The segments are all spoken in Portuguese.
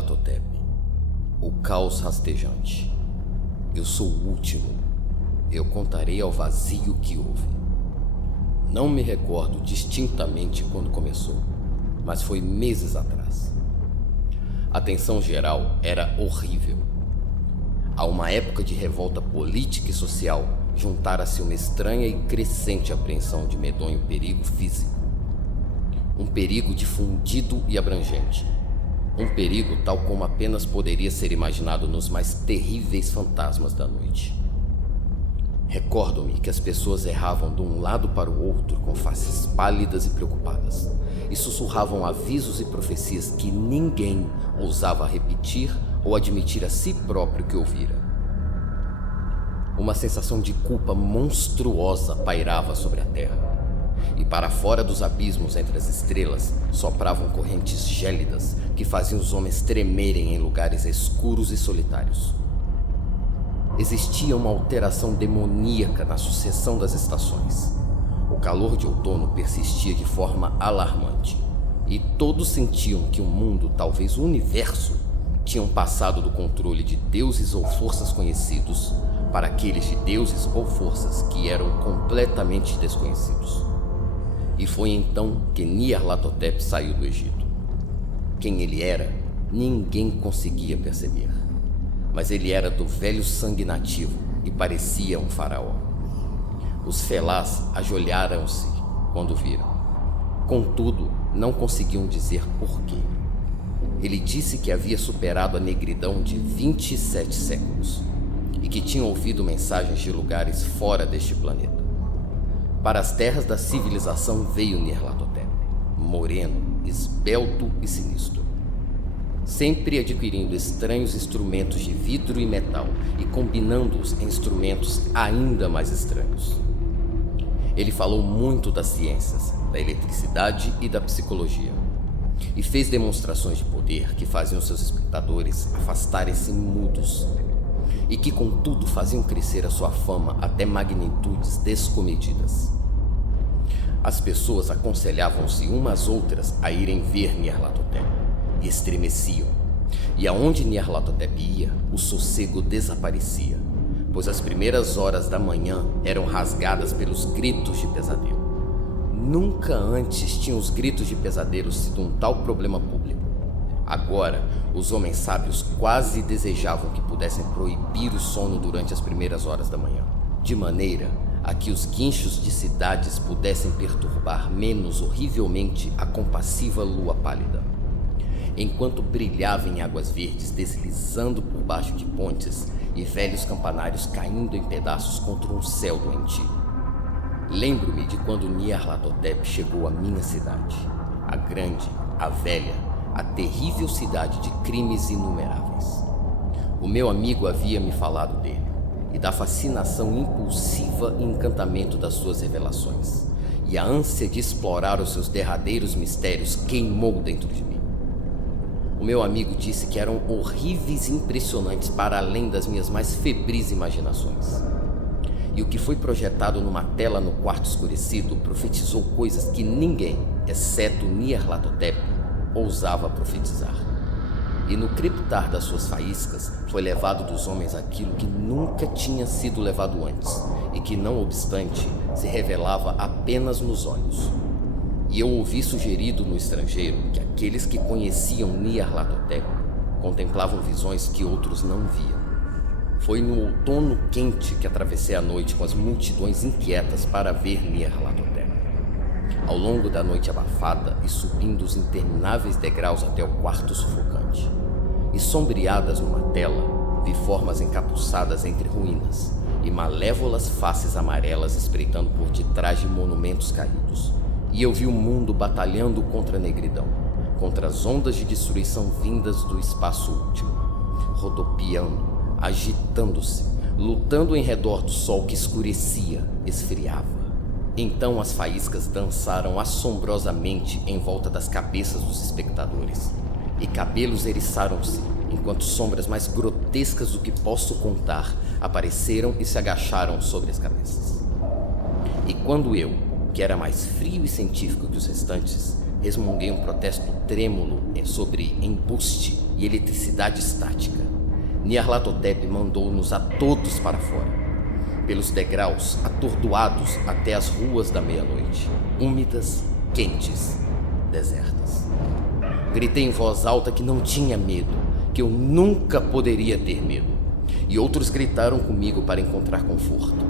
Nyarlathotep, o caos rastejante. Eu sou o último. Eu contarei ao vazio que houve. Não me recordo distintamente quando começou, mas foi meses atrás. A tensão geral era horrível. A uma época de revolta política e social, juntara-se uma estranha e crescente apreensão de medonho perigo físico. Um perigo difundido e abrangente. Um perigo tal como apenas poderia ser imaginado nos mais terríveis fantasmas da noite. Recordo-me que as pessoas erravam de um lado para o outro com faces pálidas e preocupadas, e sussurravam avisos e profecias que ninguém ousava repetir ou admitir a si próprio que ouvira. Uma sensação de culpa monstruosa pairava sobre a terra, e para fora dos abismos entre as estrelas sopravam correntes gélidas que faziam os homens tremerem em lugares escuros e solitários. Existia uma alteração demoníaca na sucessão das estações. O calor de outono persistia de forma alarmante, e todos sentiam que o mundo, talvez o universo, tinham passado do controle de deuses ou forças conhecidos para aqueles de deuses ou forças que eram completamente desconhecidos. E foi então que Nyarlathotep saiu do Egito. Quem ele era, ninguém conseguia perceber. Mas ele era do velho sangue nativo e parecia um faraó. Os felás ajoelharam-se quando o viram. Contudo, não conseguiam dizer porquê. Ele disse que havia superado a negridão de 27 séculos e que tinha ouvido mensagens de lugares fora deste planeta. Para as terras da civilização veio Nyarlathotep, moreno, esbelto e sinistro, sempre adquirindo estranhos instrumentos de vidro e metal e combinando-os em instrumentos ainda mais estranhos. Ele falou muito das ciências, da eletricidade e da psicologia, e fez demonstrações de poder que faziam seus espectadores afastarem-se mudos, e que contudo faziam crescer a sua fama até magnitudes descomedidas. As pessoas aconselhavam-se umas às outras a irem ver Nyarlathotep, e estremeciam, e aonde Nyarlathotep ia, o sossego desaparecia, pois as primeiras horas da manhã eram rasgadas pelos gritos de pesadelo. Nunca antes tinham os gritos de pesadelo sido um tal problema público. Agora, os homens sábios quase desejavam que pudessem proibir o sono durante as primeiras horas da manhã, de maneira a que os guinchos de cidades pudessem perturbar menos horrivelmente a compassiva lua pálida. Enquanto brilhava em águas verdes deslizando por baixo de pontes e velhos campanários caindo em pedaços contra um céu doentio. Lembro-me de quando Nyarlathotep chegou à minha cidade, a grande, a velha, a terrível cidade de crimes inumeráveis. O meu amigo havia me falado dele e da fascinação impulsiva e encantamento das suas revelações, e a ânsia de explorar os seus derradeiros mistérios queimou dentro de mim. O meu amigo disse que eram horríveis e impressionantes para além das minhas mais febris imaginações. E o que foi projetado numa tela no quarto escurecido profetizou coisas que ninguém, exceto Nyarlathotep, ousava profetizar. E no crepitar das suas faíscas foi levado dos homens aquilo que nunca tinha sido levado antes e que, não obstante, se revelava apenas nos olhos. E eu ouvi sugerido no estrangeiro que aqueles que conheciam Nyarlathotep contemplavam visões que outros não viam. Foi no outono quente que atravessei a noite com as multidões inquietas para ver Nyarlathotep. Ao longo da noite abafada e subindo os intermináveis degraus até o quarto sufocante, e sombreadas numa tela, vi formas encapuçadas entre ruínas e malévolas faces amarelas espreitando por detrás de monumentos caídos. E eu vi o mundo batalhando contra a negridão, contra as ondas de destruição vindas do espaço último, rodopiando, agitando-se, lutando em redor do sol que escurecia, esfriava. Então as faíscas dançaram assombrosamente em volta das cabeças dos espectadores, e cabelos eriçaram-se, enquanto sombras mais grotescas do que posso contar apareceram e se agacharam sobre as cabeças. E quando eu, que era mais frio e científico que os restantes, resmunguei um protesto trêmulo sobre embuste e eletricidade estática. Nyarlathotep mandou-nos a todos para fora, pelos degraus atordoados até as ruas da meia-noite, úmidas, quentes, desertas. Gritei em voz alta que não tinha medo, que eu nunca poderia ter medo. E outros gritaram comigo para encontrar conforto.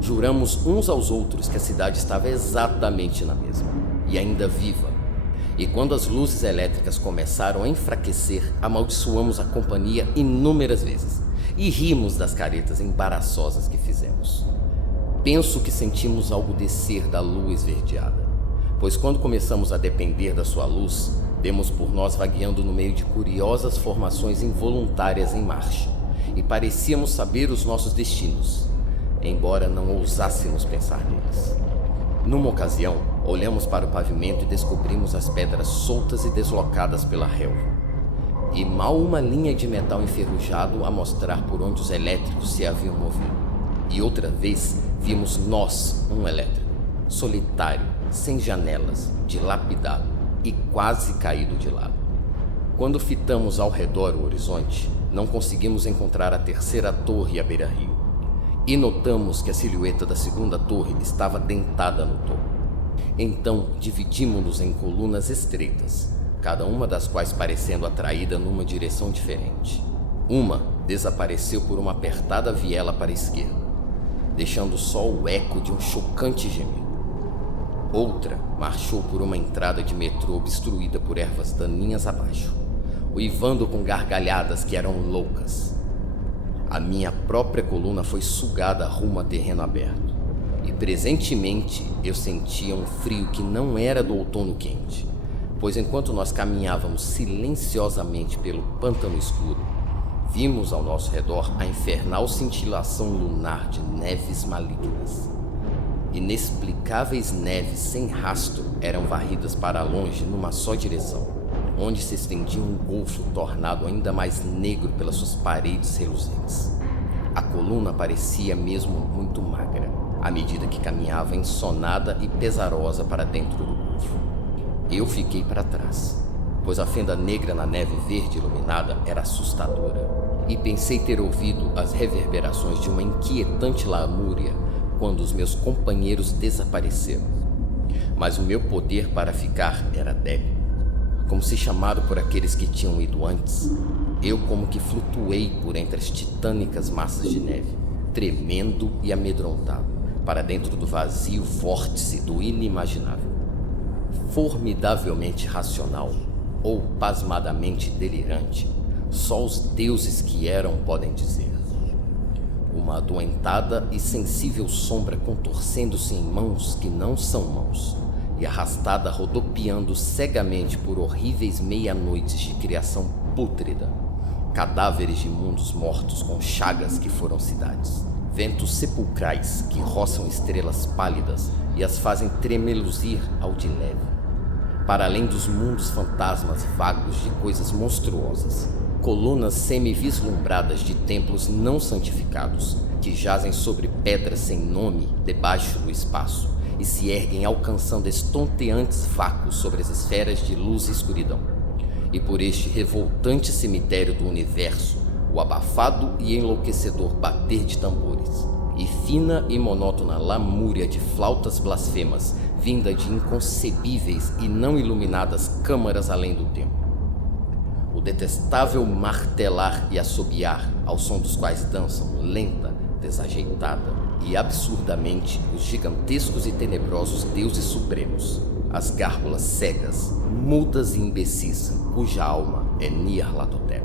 Juramos uns aos outros que a cidade estava exatamente na mesma, e ainda viva. E quando as luzes elétricas começaram a enfraquecer, amaldiçoamos a companhia inúmeras vezes e rimos das caretas embaraçosas que fizemos. Penso que sentimos algo descer da lua esverdeada, pois quando começamos a depender da sua luz, demos por nós vagueando no meio de curiosas formações involuntárias em marcha, e parecíamos saber os nossos destinos, embora não ousássemos pensar neles. Numa ocasião, olhamos para o pavimento e descobrimos as pedras soltas e deslocadas pela relva, e mal uma linha de metal enferrujado a mostrar por onde os elétricos se haviam movido. E outra vez vimos nós, um elétrico, solitário, sem janelas, dilapidado e quase caído de lado. Quando fitamos ao redor o horizonte, não conseguimos encontrar a terceira torre à beira-rio, e notamos que a silhueta da segunda torre estava dentada no topo. Então dividimos-nos em colunas estreitas, cada uma das quais parecendo atraída numa direção diferente. Uma desapareceu por uma apertada viela para a esquerda, deixando só o eco de um chocante gemido. Outra marchou por uma entrada de metrô obstruída por ervas daninhas abaixo, uivando com gargalhadas que eram loucas. A minha própria coluna foi sugada rumo a terreno aberto, e presentemente eu sentia um frio que não era do outono quente, pois enquanto nós caminhávamos silenciosamente pelo pântano escuro, vimos ao nosso redor a infernal cintilação lunar de neves malignas. Inexplicáveis neves sem rastro eram varridas para longe numa só direção, onde se estendia um golfo tornado ainda mais negro pelas suas paredes reluzentes. A coluna parecia mesmo muito magra, à medida que caminhava ensonada e pesarosa para dentro do golfo. Eu fiquei para trás, pois a fenda negra na neve verde iluminada era assustadora, e pensei ter ouvido as reverberações de uma inquietante lamúria quando os meus companheiros desapareceram. Mas o meu poder para ficar era débil. Como se chamado por aqueles que tinham ido antes, eu como que flutuei por entre as titânicas massas de neve, tremendo e amedrontado, para dentro do vazio vórtice do inimaginável. Formidavelmente racional, ou pasmadamente delirante, só os deuses que eram podem dizer. Uma adoentada e sensível sombra contorcendo-se em mãos que não são mãos, e arrastada rodopiando cegamente por horríveis meia-noites de criação pútrida, cadáveres de mundos mortos com chagas que foram cidades, ventos sepulcrais que roçam estrelas pálidas e as fazem tremeluzir ao de leve, para além dos mundos fantasmas vagos de coisas monstruosas, colunas semi-vislumbradas de templos não santificados que jazem sobre pedras sem nome debaixo do espaço e se erguem alcançando estonteantes vácuos sobre as esferas de luz e escuridão. E por este revoltante cemitério do universo, o abafado e enlouquecedor bater de tambores, e fina e monótona lamúria de flautas blasfemas vinda de inconcebíveis e não iluminadas câmaras além do tempo. O detestável martelar e assobiar, ao som dos quais dançam, lenta, desajeitada e absurdamente, os gigantescos e tenebrosos deuses supremos, as gárgulas cegas, mudas e imbecis, cuja alma é Nyarlathotep.